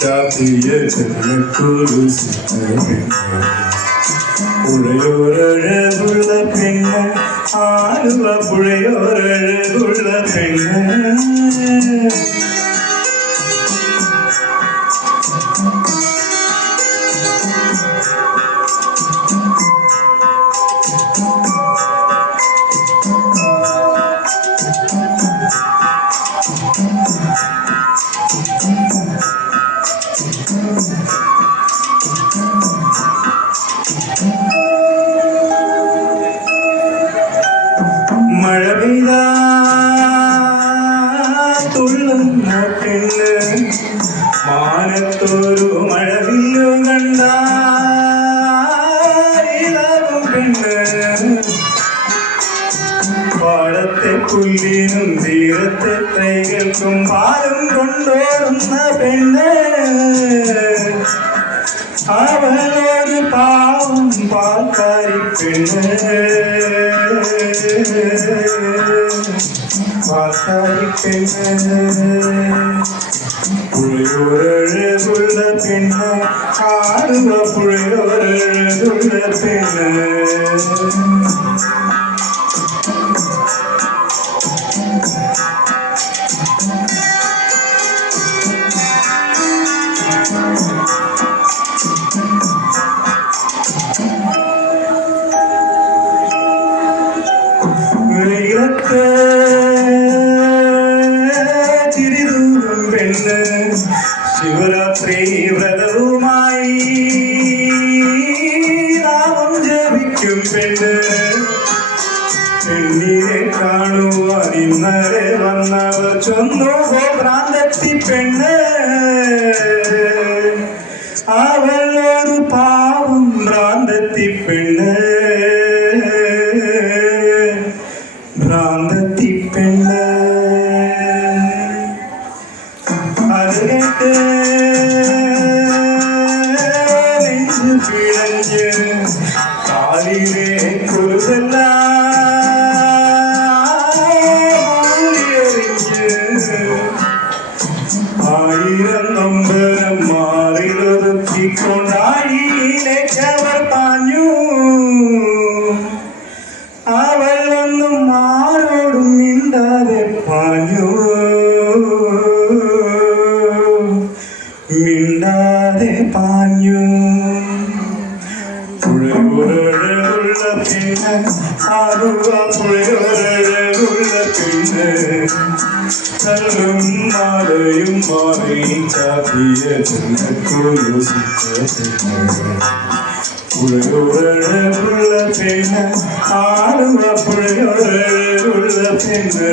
ചാത്തിയ പുഴയോരഴകുള്ള പെണ്ണ് ആലുവ പുഴയോരഴകുള്ള പെണ്ണ് മഴ പെയ്ത തുള്ളുന്ന പെണ്ണ് മാനത്തൊരു മഴവില്ലു കണ്ടാകും പെണ്ണ് പാടത്തെ പുല്ലിനും തീരത്തെ തൈകൾക്കും പാലും കൊണ്ടോടുന്ന പെണ്ണ് അവളൊരു പാവം പാൽക്കാരി പെണ്ണ് പാൽക്കാരി പെണ്ണ് പുഴയോരഴകുള്ള പെണ്ണ് ആലുവ പുഴയോരഴകുള്ള പെണ്ണ് തിരിതൂരും പെണ്ണ് ശിവരാത്രി വ്രതവുമായി നാമം ജപിക്കും പെണ്ണ് പെണ്ണിനെ കാണുവാൻ ഇന്നലെ വന്നവർ ചൊന്നു ഭ്രാന്തത്തി പെണ്ണ് അവൾ ഒരു പാവം ഭ്രാന്തത്തി പെണ്ണ് ഭ്രാന്തത്തി പെണ്ണ് അത് കേട്ട് നെഞ്ചു പിഴഞ്ഞ് കാലിലെ കുരുതെല്ലാം ആയിരം നൊമ്പരം മാറിലൊതുക്കിക്കൊണ്ടായിലേക്കവർ പാഞ്ഞു അവൾ ഒന്നും ആരോടും മിണ്ടാതെ പാഞ്ഞു മിണ്ടാതെ പാഞ്ഞു പുഴയോരഴകുള്ള പെണ്ണ് ആലുവ പുഴയോരഴകുള്ള പെണ്ണ് കല്ലും മാലയും മാറി ചാത്തിയ പുഴയോരഴകുള്ള പെണ്ണ് ആലുവ പുഴയോരഴകുള്ള പെണ്ണ്